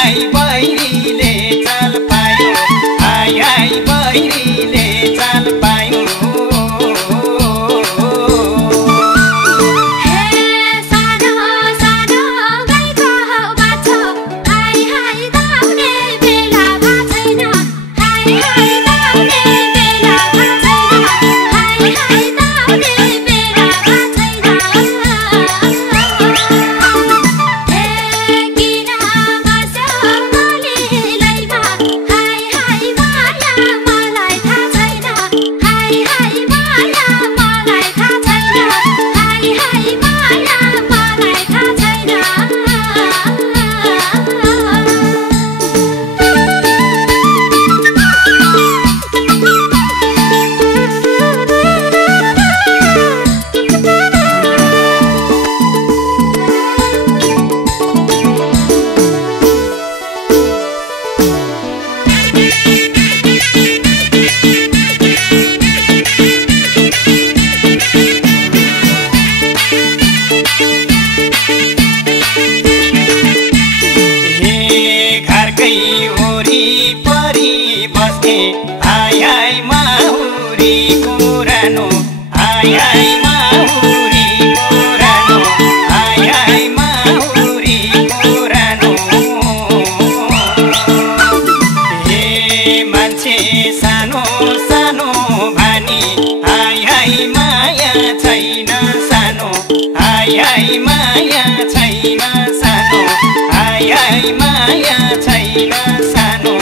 हाय बहिनीले चाल पायो हाय हाय बहिनीले चाल पायो हाय हाय माहुरी पुरानो हाय हाय माहुरी पुरानो हाय हाय माहुरी पुरानो हे मान्छे सानो सानो भानी हाय हाय माया छैन सानो हाय हाय माया छैन सानो हाय हाय माया छैन सानो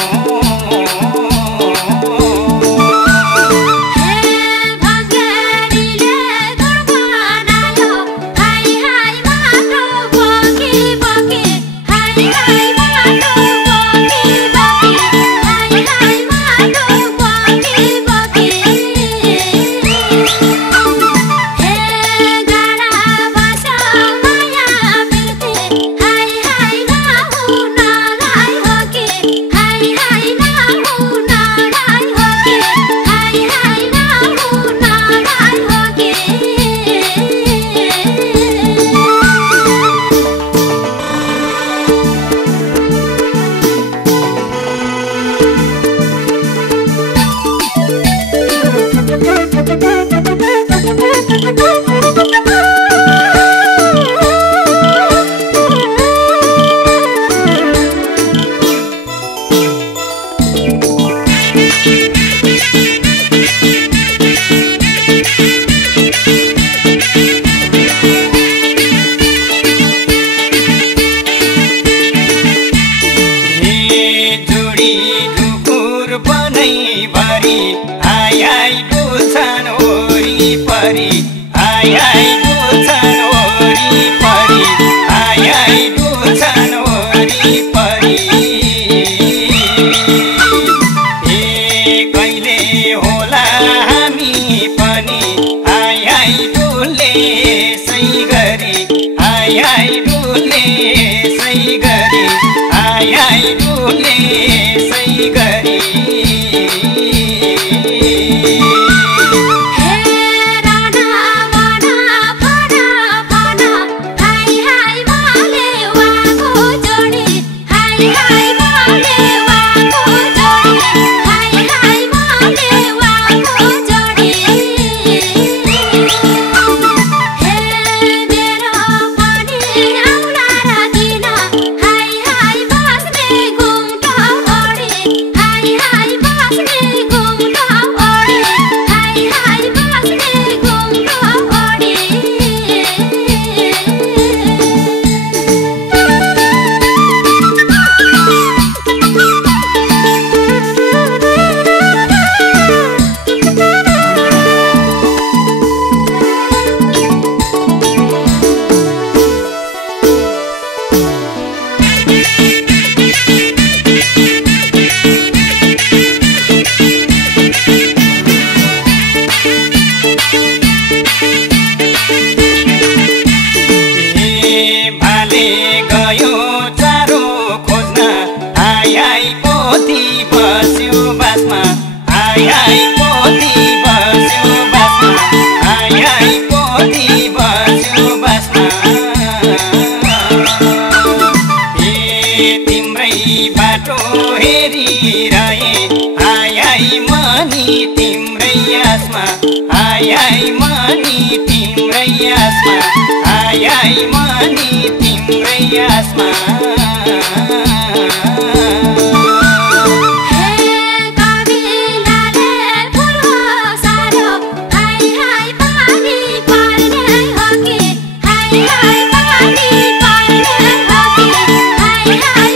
हाय हाय डुल्छन् वरिपरि हाय हाय डुल्छन् वरिपरि हाय हाय डुल्छन् वरिपरि ए कहिले होला हामी पनि हाय हाय डुल्ने सही गरी हाय हाय डुल्ने सही गरी हाय हाय डुल्ने सही गरी Hi तिम्रै बाटो हेरिरहे हाय हाय मनी तिम्रै आसमा हाय हाय मनी तिम्रै आसमा हाय हाय मनी तिम्रै आसमा Hi,